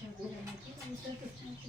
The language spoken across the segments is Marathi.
Чем более мы делаем, только в чем-то.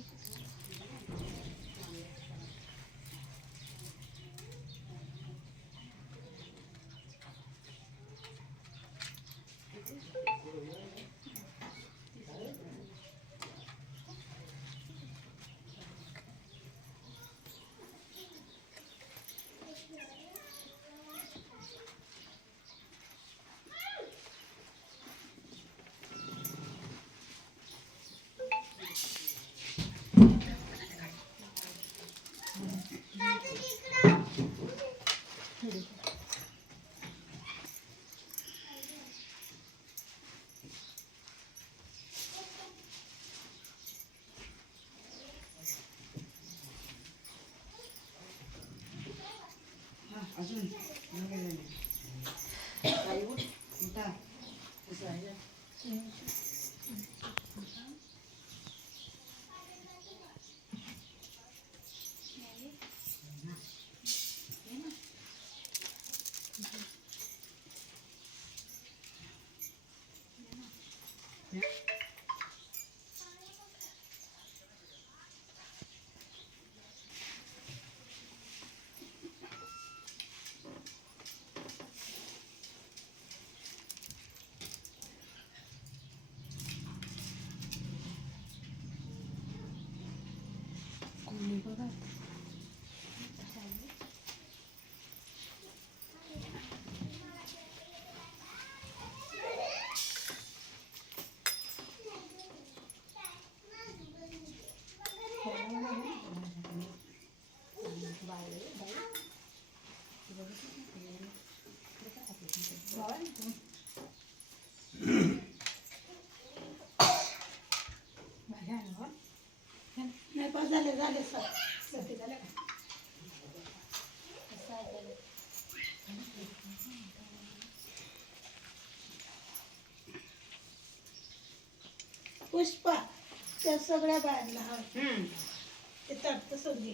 नाही झाले झाले सर झाले पुष्पा त्या सगळ्या बायांना हा हम्म. ते तट सगळी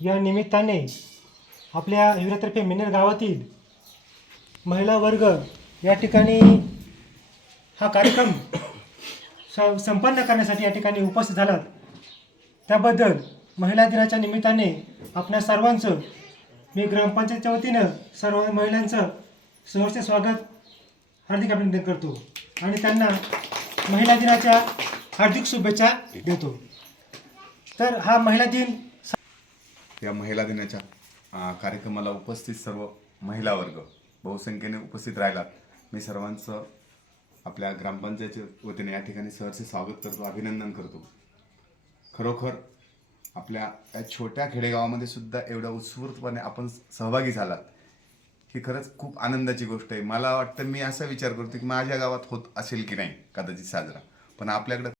या निमित्ताने आपल्या हिवऱ्यातर्फे मिनेर गावातील महिला वर्ग या ठिकाणी हा कार्यक्रम स संपन्न करण्यासाठी या ठिकाणी उपस्थित झालात. त्याबद्दल महिला दिनाच्या निमित्ताने आपल्या सर्वांचं मी ग्रामपंचायतच्या वतीनं सर्व महिलांचं सहर्ष स्वागत हार्दिक अभिनंदन करतो आणि त्यांना महिला दिनाच्या हार्दिक शुभेच्छा देतो. तर हा महिला दिन या महिला दिनाच्या कार्यक्रमाला उपस्थित सर्व महिला वर्ग बहुसंख्येने उपस्थित राहिलात. मी सर्वांचं आपल्या ग्रामपंचायतच्या वतीने या ठिकाणी सहर्ष स्वागत करतो अभिनंदन करतो. खरोखर आपल्या या छोट्या खेडेगावामध्ये सुद्धा एवढ्या उत्स्फूर्तपणे आपण सहभागी झालात ही खरंच खूप आनंदाची गोष्ट आहे. मला वाटतं मी असा विचार करतो की माझ्या गावात होत असेल की नाही कदाचित साजरा. पण आपल्याकडं